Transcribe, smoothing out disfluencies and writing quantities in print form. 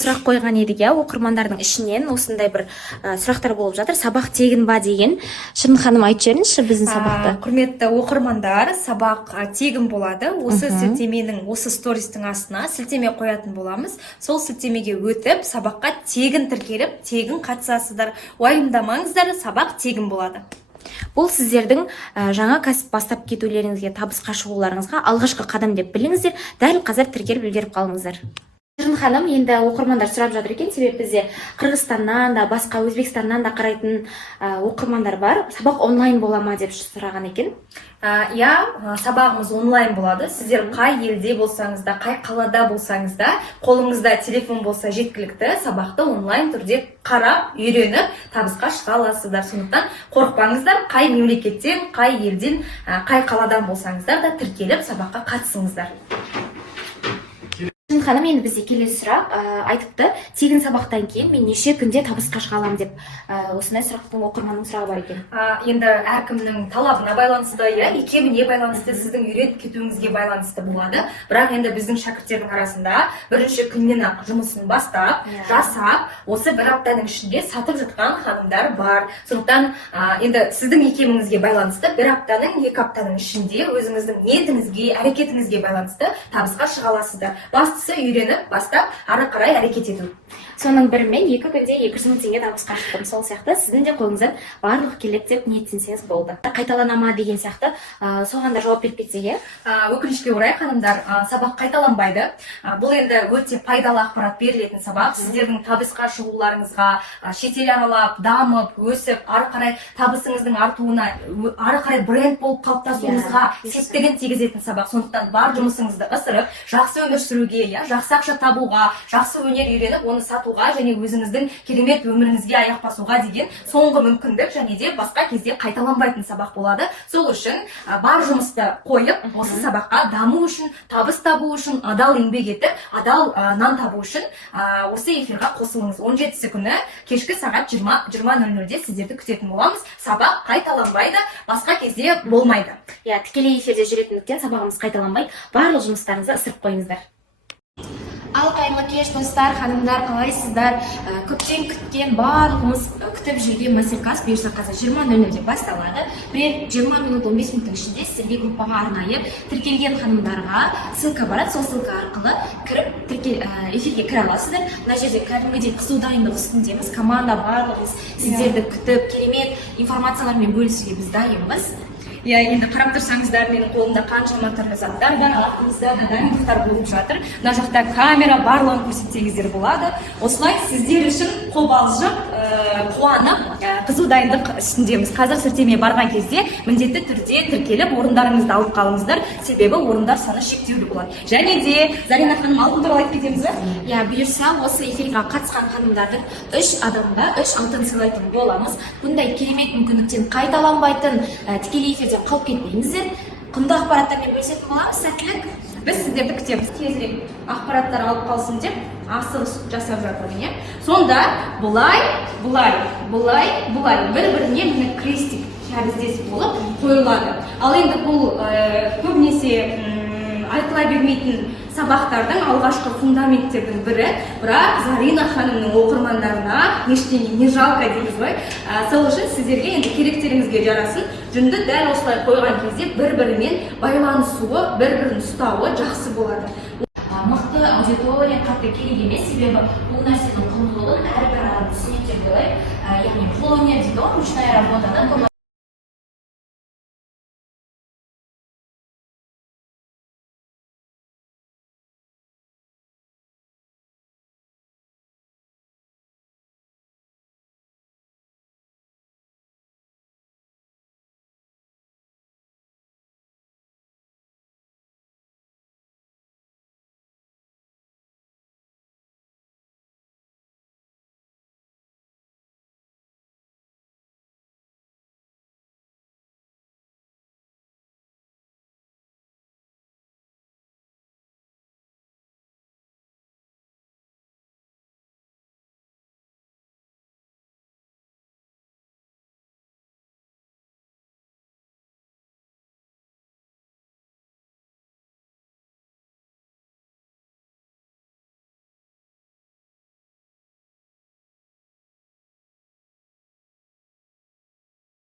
Сұрақ қойған едік, оқырмандардың ішінен осындай бір сұрақтар болып жатыр. Сабақ тегін ба деген. Шырын ханым айтып жіберіңізші біздің сабақты. Құрметті оқырмандар, сабақ тегін болады. Осы сілтеменің, осы стористің астына сілтеме қоятын боламыз. Сол сілтемеге өтіп, сабаққа тегін тіркеліп, тегін қатысасыздар. Уайымдамаңыздар, сабақ тегін болады. Бұл сіздердің жаңа кәсіп бастап кетулеріңізге, табысқа шығуларыңызға алғашқы қадам деп біліңіздер. Дәл қазір тіркеліп үлгеріп қалыңыздар. Шырын ханым, енді оқырмандар сұрап жатыр екен, себебі бізде Қырғызстаннан да, басқа Өзбекстаннан да қарайтын оқырмандар бар. Сабақ онлайн бола ма деп сұраған екен. Сабағымыз онлайн болады. Сіздер қай елде болсаңыз да, қай қалада болсаңыз да, қолыңызда телефон болса жеткілікті, сабақты онлайн түрде қарап, үйреніп, табысқа шыға аласыздар. Сондықтан қорықпаңыздар, қай мемлекеттен, қай елден, қай қаладан болсаңыздар да тіркеліп сабаққа қатысыңыздар. Шырын ханым, енді бізде келесі сұрақ айтыпты, тегін сабақтан кейін мен неше күнде табысқа шыға аламын деп. Осындай сұрақтың оқырманның сұрағы бар екен. Енді әркімнің талабына байланысты, икеміне байланысты, сіздің үйреніп кетуіңізге байланысты болады. Бірақ енді біздің шәкірттердің арасында бірінші күннен ақ жұмысын бастап, жасап, осы бір аптаның ішінде сатып жатқан ханымдар бар. Сондықтан енді сіздің икеміңізге байланысты бір аптаның, екі аптаның ішінде өзіңіздің ниетіңізге, әрекетіңізге байланысты табысқа шыға аласыздар. Бастысы үйреніп, бастап, ары қарай әрекет ету. Соның бірімен 2 күнде 200 мың теңге табысқа шықтым. Сол сияқты сіздің де қолыңыздан барлық келеді деп ниеттенсеңіз болды. Қайталана ма деген сияқты соған да жауап беріп кетсек, өкінішке орай ханымдар, сабақ қайталанбайды. Бұл енді өте пайдалы ақпарат берілетін сабақ. Сіздердің табысқа шығуларыңызға, шетел аралап, дамып, өсіп, ары қарай табысыңыздың артуына, ары қарай бренд болып қалыптасуыңызға септігін тигізетін сабақ. Сондықтан бар жұмысыңызды ысырып, жақсы өмір сүруге, жақсы ақша табуға, жақсы өнер үйреніп, оны сатуға және өзіңіздің керемет өміріңізге аяқ басуға деген соңғы мүмкіндік және де басқа кезде қайталанбайтын сабақ болады. Сол үшін бар жұмысты қойып, осы сабаққа даму үшін, табыс табу үшін, адал еңбек етіп, адал нан табу үшін осы эфирға қосылыңыз. 17 күні кешкі сағат 20:00-де сіздерді күтетін боламыз. Сабақ қайталанбайды, басқа кезде болмайды. Тікелей эфирде жүретіндіктен сабағымыз қайталанбайды. Барлық жұмыстарыңызды ысырып қойыңыздар. Ал қайырлы кеш достар, ханымдар, қалайсыздар? Көптен күткен, барлығымыз күтіп жүрген мастер-класс бұйырса қазір 20:00-де басталады. Бірер 20 минут, 15 минуттың ішінде сіздерге группаға арнайы тіркелген ханымдарға ссылка барады. Сол ссылка арқылы кіріп эфирге кіре аласыздар. Мына жерде кәдімгідей қызу дайындық үстіндеміз. Команда барлығымыз сіздерді күтіп, керемет информациялармен бөлісуге біз дайынбыз. Енді қарап тұрсаңыздар, менің қолымда қаншама түрлі заттар бар, артымызда да дайындықтар болып жатыр. Мына жақта камера барлығын көрсетсеңіздер болады. Осылай сіздер үшін қобалжып, қуанып, қызу дайындық үстіндеміз. Қазір сілтеме барған кезде міндетті түрде тіркеліп, орындарыңызды алып қалыңыздар, себебі орындар саны шектеулі болады. Және де Зарина ханым, алтын туралы айтып кетеміз бе? Бұйырса, осы эфирге қатысқан ханымдардың 3 адамға 3 алтын сыйлайтын боламыз. Бұндай керемет мүмкіндіктен қайталанбайтын тікелей эфирде қалып кетпеңіздер. Құнды ақпараттармен бөлісетін боламыз. Сәттілік. Біз сіздерді күтеміз. Тезірек ақпараттар алып қалсын деп асығыс жасап жатырмын. Сонда бұлай бір-біріне крестик тәріздес болып қойылады. Ал енді бұл көбінесе айтыла бермейтін сабақтардың алғашқы фундаменттердің бірі, бірақ Зарина ханымның оқырмандарына ештеңе не жалко дейміз ғой. Сол үшін сіздерге енді керектеріңізге жарасын, жүнді дәл осылай қойған кезде бір-бірімен байланысуы, бір-бірін ұстауы жақсы болады. Мықты аудитория қатты керек емес, себебі бұл нәрсенің құндылығын әрбір адам түсінеді деп ойлаймын. Яғни қолөнер дейді ғой, ручная работадан